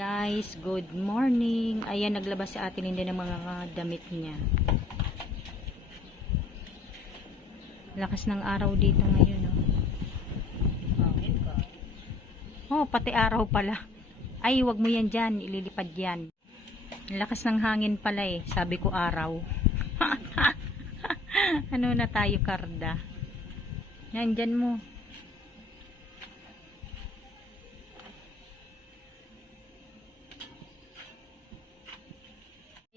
Guys, good morning. Ayan, naglabas si Ate Linda ng mga damit niya. Lakas ng araw dito ngayon, oh. Oh, pati araw pala. Ay, wag mo yan dyan. Ililipad yan. Lakas ng hangin pala eh. Sabi ko araw. Ano na tayo, Karda? Yan, dyan mo.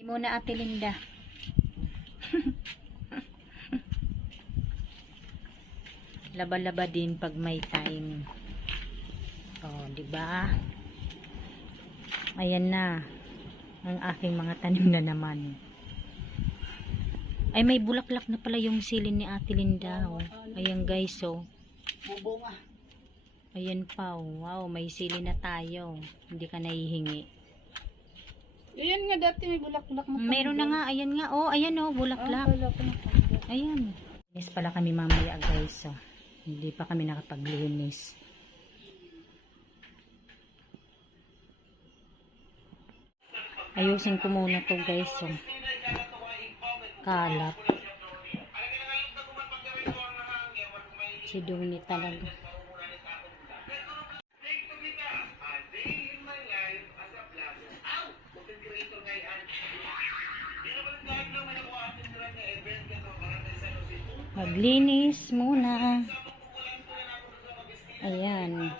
Muna Ate Linda. Laba-laba din pag may time. Oh, di ba? Ayan na ang aking mga tanim na naman. Ay, may bulaklak na pala yung silin ni Ate Linda. Oh. Ayan guys, oh. Bubunga. Ayan pa, oh. Wow, may silin na tayo. Hindi ka nahihingi. Ayan nga, dati may bulaklak na. Meron na nga, ayan nga. Oh, ayan oh, bulaklak. Ayan. Linis pala kami mamaya guys. Oh. Hindi pa kami nakapaglinis. Ayusin ko muna to guys. Oh. Kalat. Si Duni talaga. Maglinis muna. Ayan.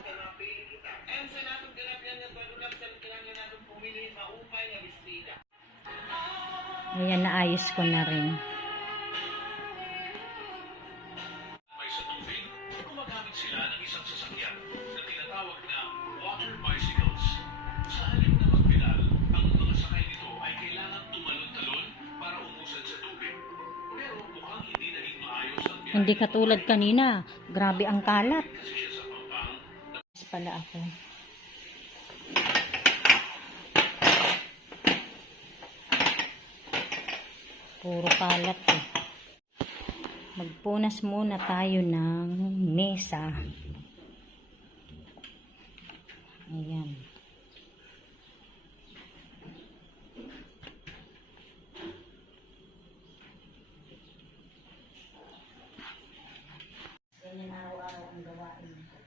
Ayan, naayos ko na rin. May sa tubig, gumagamit sila ng isang sasakyan na tinatawag na water bicycles. Sa halip na magpedal, ang mga sakay nito ay kailangan tumalon-talon para umusad sa tubig. Pero mukhang hindi naging maayos ang biyahe. Hindi katulad kanina. Grabe ang kalat. Kasi siya sa Pampang, Pala ako. Puro kalat eh. Magpunas muna tayo ng mesa. Ayan. Ganyan araw-araw ang gawain ko.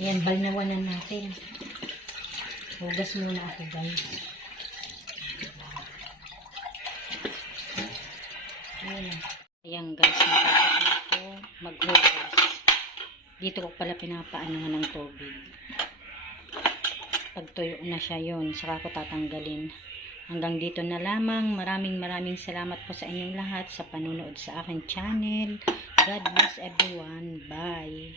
Ayan, balnawanan natin. Hugas muna ako guys. Ayan guys, natapos na ako maghugas. Dito ko pala pinapaanuhan ng tubig. Pag tuyo na siya yun, saka ko tatanggalin. Hanggang dito na lamang. Maraming salamat po sa inyong lahat sa panunood sa aking channel. God bless everyone. Bye.